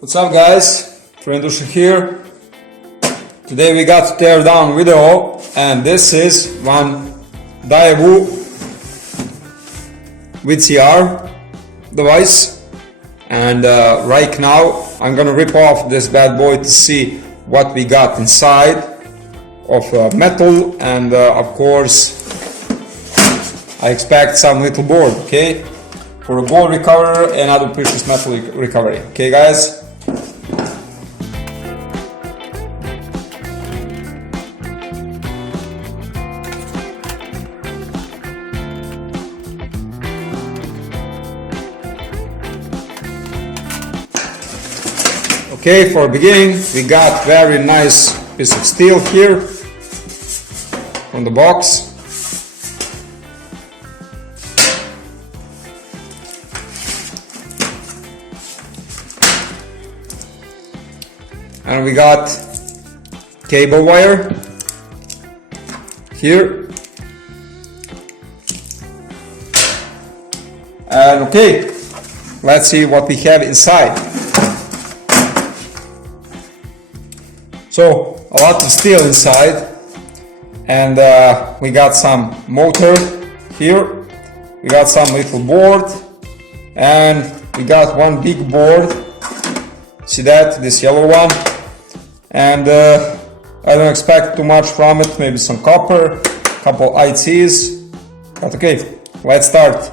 What's up guys, Trendusha here. Today we got to tear down video, and this is one LBRY VCR device, and right now I'm gonna rip off this bad boy to see what we got inside of metal, and of course I expect some little board, okay, for a gold recovery and other precious metal recovery. Okay guys. Okay, for beginning, we got very nice piece of steel here on the box. And we got cable wire here. And okay, let's see what we have inside. So a lot of steel inside, and we got some motor here, we got some little board, and we got one big board. See that, this yellow one, and I don't expect too much from it, maybe some copper, couple ICs, but okay, let's start.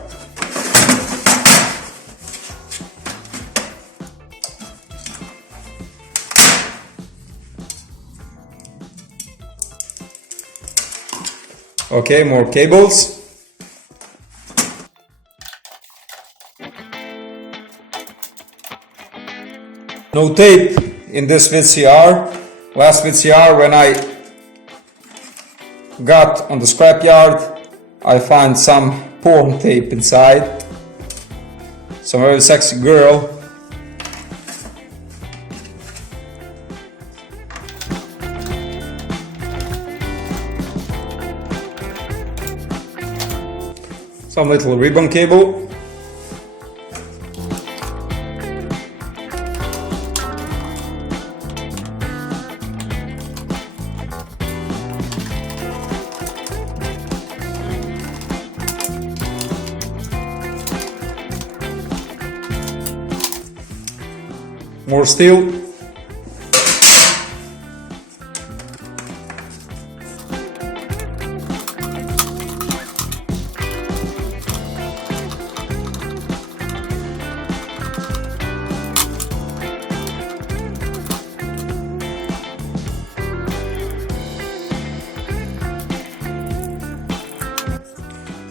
Okay, more cables. No tape in this VCR. Last VCR, when I got on the scrapyard, I found some porn tape inside. Some very sexy girl. Some little ribbon cable. More steel.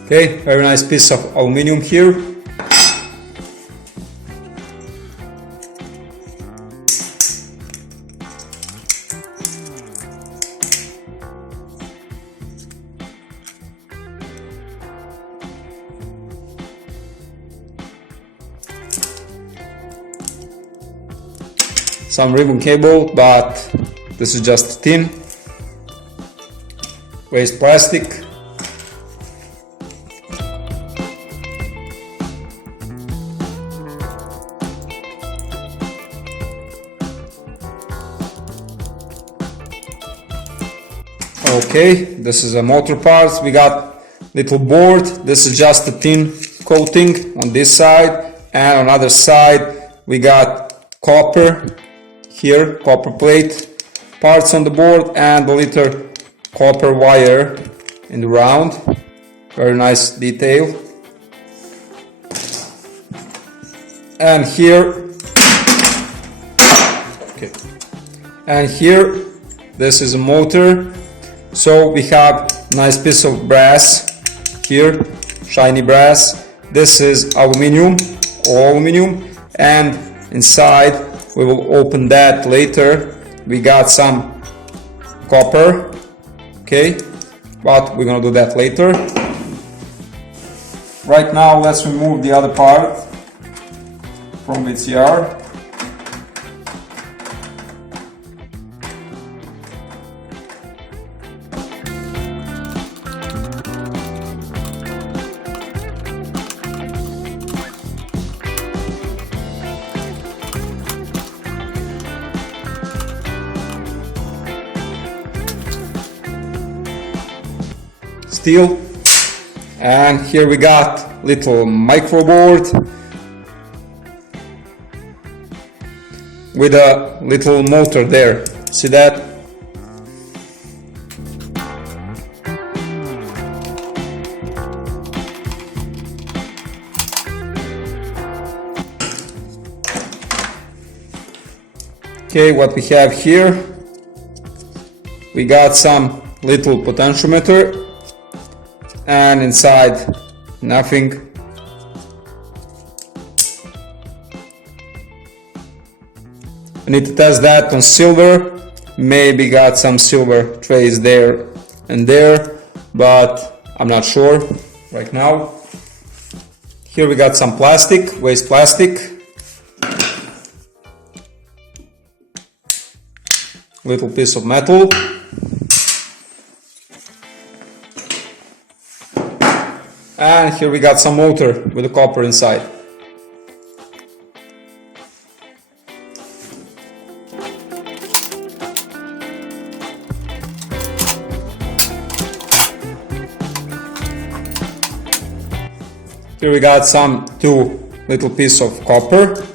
Okay, very nice piece of aluminum here. Some ribbon cable, but this is just tin. Waste plastic. Okay, this is a motor part. We got little board. This is just a tin coating on this side, and on other side we got copper here, copper plate parts on the board, and a little copper wire in the round. Very nice detail. And here, okay, and here, this is a motor. So we have nice piece of brass here, shiny brass. This is aluminum, all aluminum, and inside we will open that later. We got some copper, okay, but we're gonna do that later. Right now let's remove the other part from VCR. steel. And here we got little microboard with a little motor there. See that? Okay, what we have here, we got some little potentiometer, and inside nothing. I need to test that on silver. Maybe got some silver trace there and there, but I'm not sure right now. Here we got some plastic, waste plastic. Little piece of metal. And here we got some motor with a copper inside. Here we got some two little piece of copper.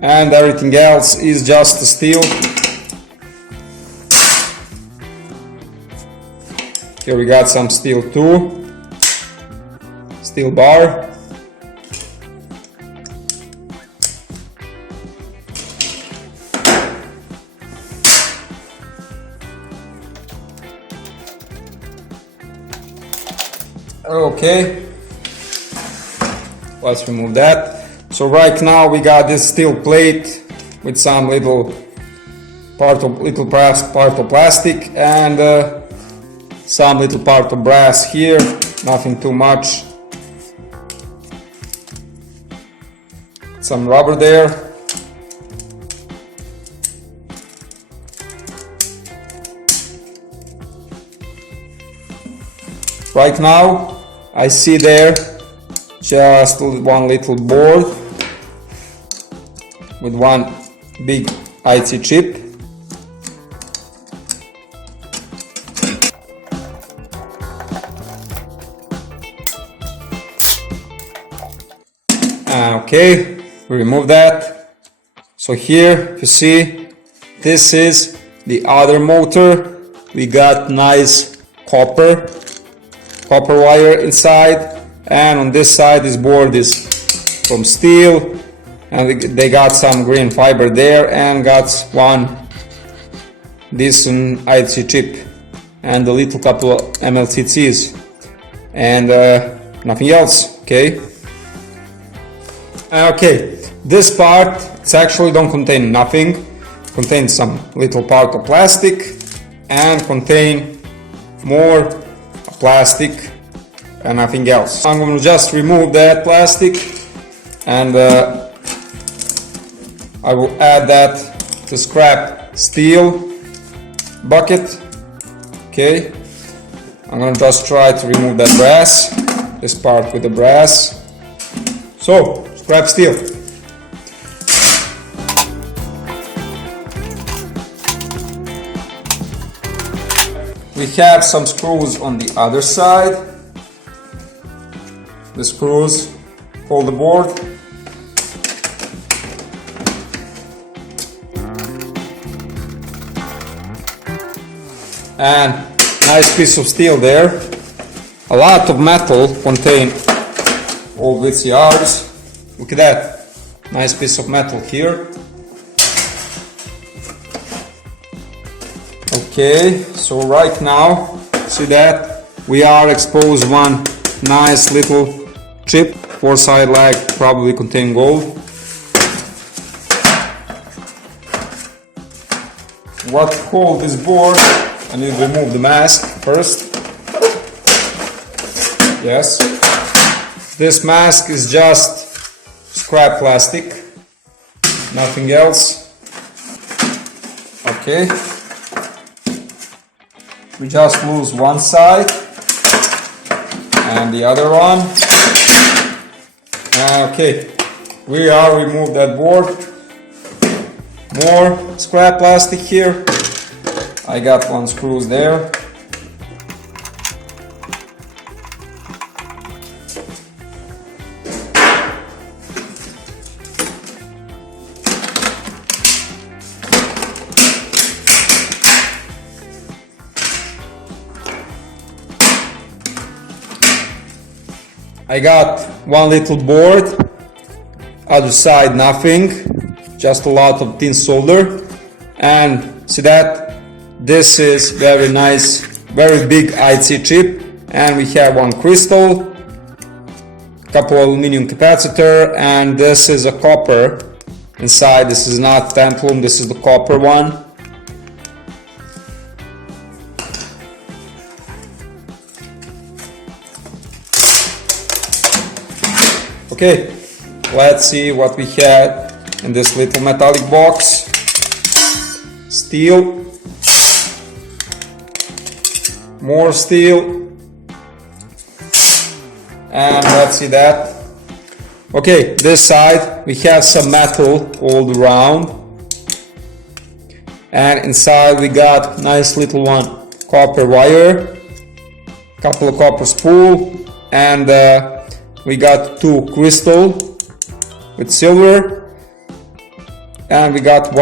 And everything else is just steel. Here we got some steel too, steel bar. Okay, let's remove that. So right now we got this steel plate with some little part of plastic and some little part of brass here, nothing too much. Some rubber there. Right now I see there just one little board with one big IC chip. Okay, we remove that. So here you see this is the other motor. We got nice copper wire inside, and on this side this board is from steel, and they got some green fiber there and got one decent IC chip and a little couple of MLCCs and nothing else. Okay, this part it's actually don't contain nothing, contains some little part of plastic and contain more plastic and nothing else. I'm going to just remove that plastic and I will add that to scrap steel bucket. Okay, I'm going to just try to remove that brass, this part with the brass. So, scrap steel. We have some screws on the other side. The screws hold the board. And nice piece of steel there. A lot of metal contained all VCRs. Look at that. Nice piece of metal here. Okay, so right now, see that? We are exposed one nice little chip, 4-side lag, probably contain gold. What hold this board? I need to remove the mask first. Yes. This mask is just scrap plastic, nothing else. Okay. we just lose one side and the other one. Okay, we are removed that board. More scrap plastic here. I got one screws there. I got one little board, other side nothing, just a lot of thin solder, and see that this is very nice, very big IC chip, and we have one crystal, couple aluminum capacitor, and this is a copper inside. This is not tantalum, this is the copper one. Okay, let's see what we had in this little metallic box. Steel, more steel, and let's see that. Okay, this side we have some metal all around, and inside we got nice little one copper wire, couple of copper spool, and we got two crystal with silver, and we got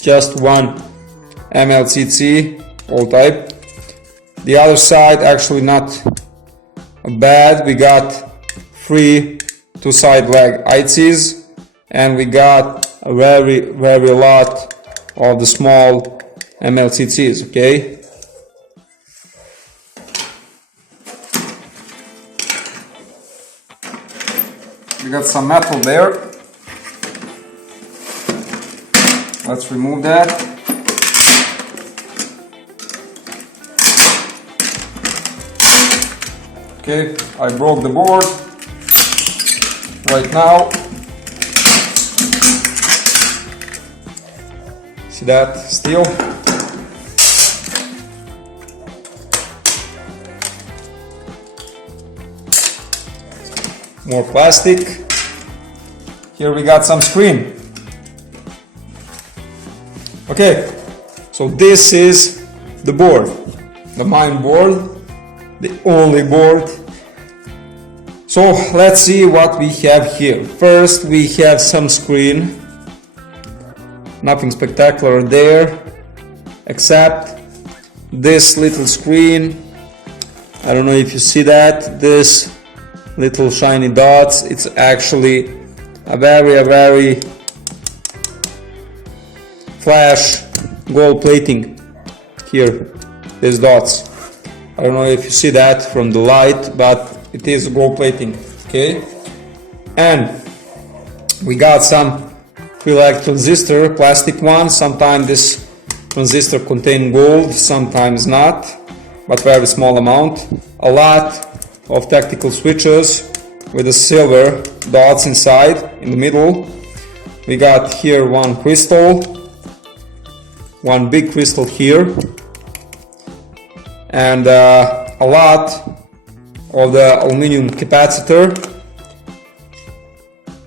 just one MLCC old type. The other side actually not bad. We got three two-side leg ICs, and we got a very lot of the small MLCCs. Okay. We got some metal there. Let's remove that. Okay, I broke the board right now. See that steel? More plastic. Here we got some screen. Okay, so this is the board, the main board, the only board. So let's see what we have here. First we have some screen, nothing spectacular there, except this little screen. I don't know if you see that, this little shiny dots. It's actually a very flash gold plating here, these dots. I don't know if you see that from the light, but it is gold plating. Okay, and we got some pre-lag transistor, plastic one. Sometimes this transistor contain gold, sometimes not, but very small amount. A lot of tactical switches with the silver dots inside in the middle. We got here one crystal, one big crystal here, and a lot of the aluminum capacitor.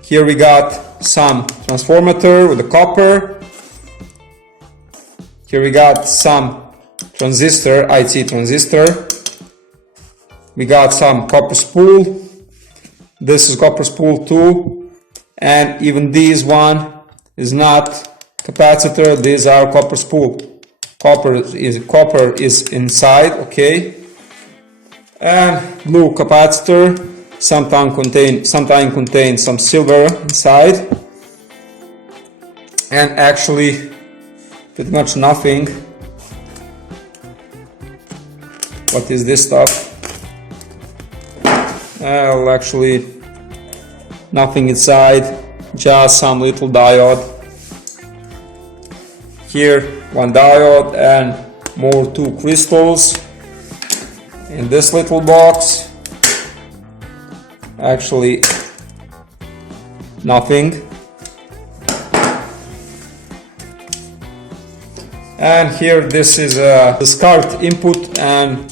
Here we got some transformator with the copper. Here we got some transistor, IC transistor. We got some copper spool. This is copper spool too, and even this one is not capacitor. These are copper spool. Copper is inside. Okay, and blue capacitor. Sometimes contain some silver inside, and actually pretty much nothing. What is this stuff? Well, actually nothing inside, just some little diode. Here one diode and more two crystals in this little box. Actually nothing. And here this is the SCART input and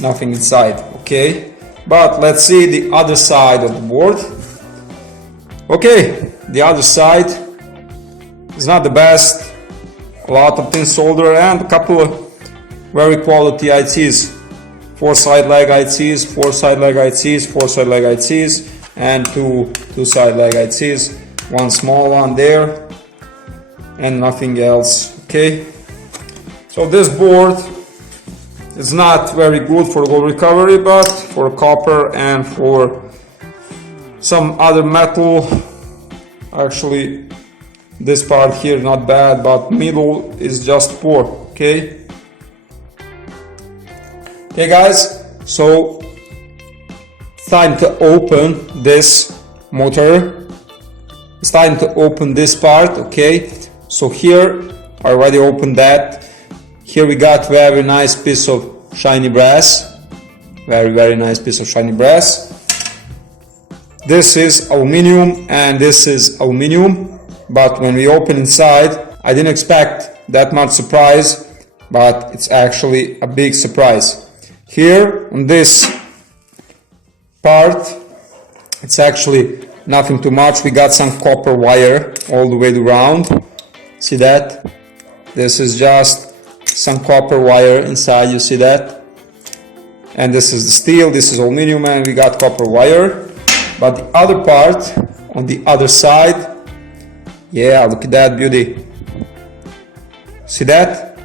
nothing inside. Okay, but let's see the other side of the board. Okay, the other side is not the best. A lot of thin solder and a couple of very quality ICs. 4 side leg ICs, 4 side leg ICs, 4 side leg ICs, and two side leg ICs. One small one there, and nothing else. Okay, so this board is not very good for gold recovery, but for copper and for some other metal, actually this part here not bad, but middle is just poor. Okay. Okay guys, so it's time to open this motor. It's time to open this part. Okay, so here I already opened that. Here we got very nice piece of shiny brass. Very nice piece of shiny brass. This is aluminum and this is aluminum, but when we open inside I didn't expect that much surprise, but it's actually a big surprise. Here on this part it's actually nothing too much. We got some copper wire all the way around. See that? This is just some copper wire inside, you see that? And this is the steel, this is aluminum, and we got copper wire. But the other part on the other side, yeah, look at that beauty. See that?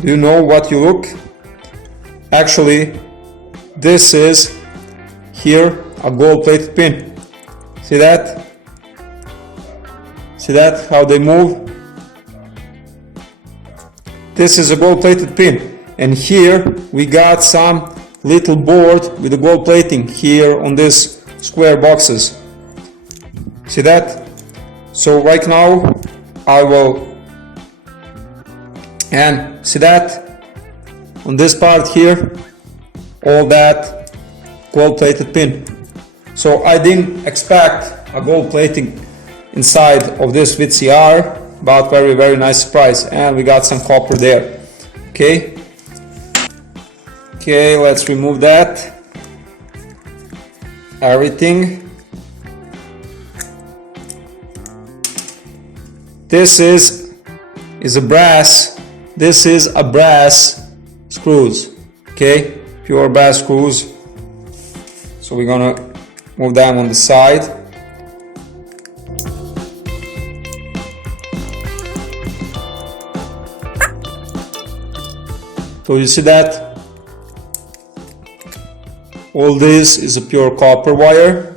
Do you know what you look? Actually, this is here a gold plated pin. See that? See that? How they move? This is a gold plated pin, and here we got some little board with the gold plating here on this square boxes. See that? So right now I will, and see that on this part here, all that gold plated pin. So I didn't expect a gold plating inside of this VCR, but very nice surprise. And we got some copper there. Okay, let's remove that, everything. This is a brass. This is a brass screws. Okay, pure brass screws. So we're gonna move them on the side. So you see that? All this is a pure copper wire.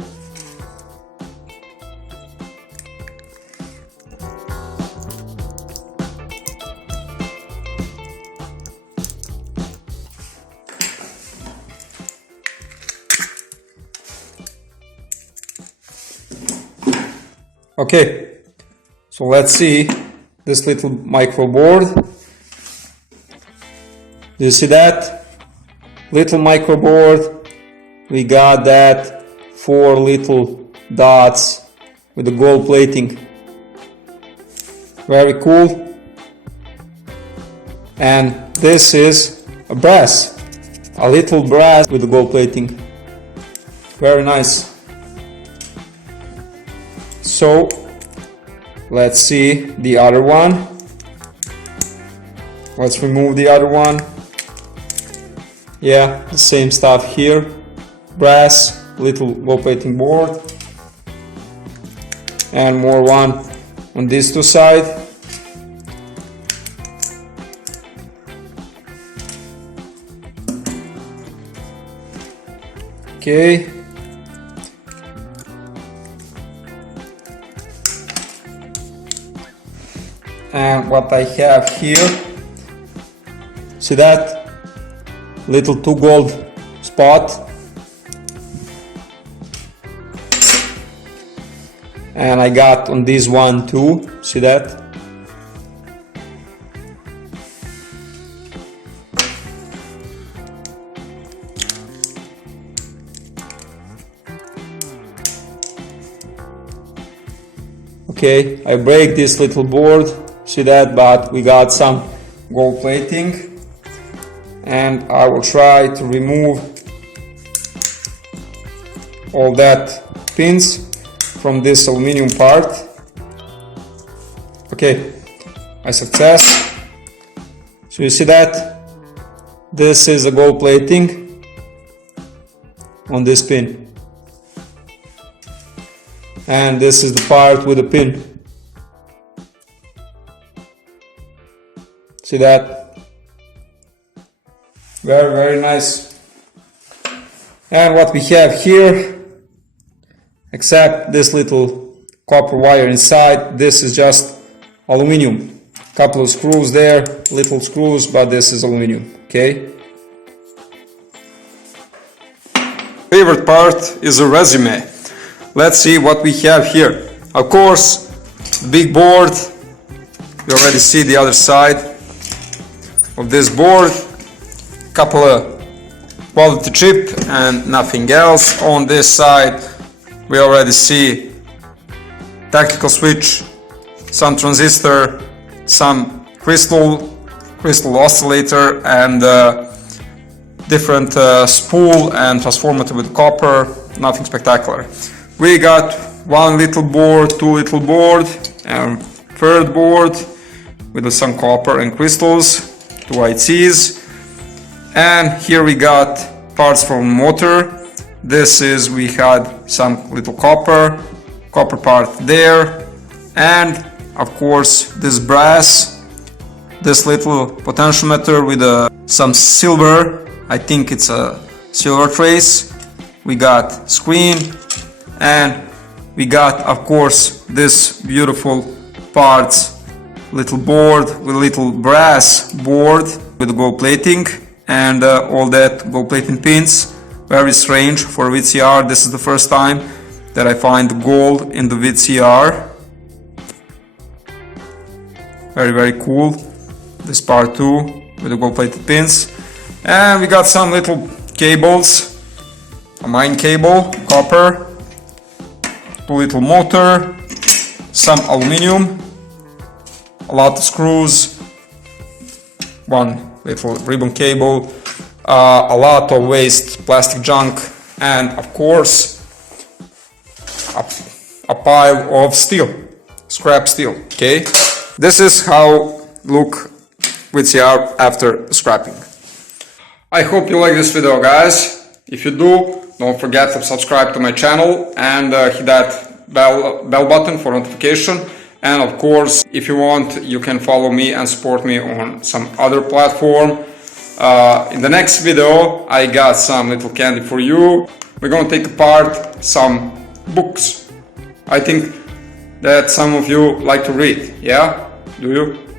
Okay, so let's see this little micro board. Do you see that? Little micro board. We got that 4 little dots with the gold plating. Very cool. And this is a brass. A little brass with the gold plating. Very nice. So let's see the other one. Let's remove the other one. Yeah, the same stuff here. Brass, little gold plating board, and more one on these two sides. Okay. And what I have here, see that? Little 2 gold spot, and I got on this one too, see that? Okay, I break this little board, see that, but we got some gold plating, and I will try to remove all that pins from this aluminum part. Okay, my success. So you see that this is a gold plating on this pin, and this is the part with the pin. See that? Very, very nice. And what we have here, except this little copper wire inside, this is just aluminum. Couple of screws there, little screws, but this is aluminum. Okay. Favorite part is a resume. Let's see what we have here. Of course, the big board. You already see the other side of this board. Couple of quality chip and nothing else. On this side, we already see tactical switch, some transistor, some crystal oscillator, and different spool and transformator with copper. Nothing spectacular. We got one little board, two little board, and third board with some copper and crystals, two ICs. And here we got parts from motor. This is, we had some little copper part there, and of course this brass, this little potentiometer with some silver, I think it's a silver trace. We got screen, and we got of course this beautiful parts, little board with little brass board with gold plating, and all that gold plating pins. Very strange for VCR. This is the first time that I find gold in the VCR. Very, very cool. This part too with the gold plated pins. And we got some little cables, a mine cable, copper, two little motor, some aluminum, a lot of screws, one little ribbon cable, a lot of waste plastic junk, and of course a pile of steel, scrap steel. Okay, this is how look VCR after scrapping. I hope you like this video, guys. If you do, don't forget to subscribe to my channel and hit that bell button for notification. And of course, if you want, you can follow me and support me on some other platform. In the next video, I got some little candy for you. We're going to take apart some books. I think that some of you like to read, yeah? Do you?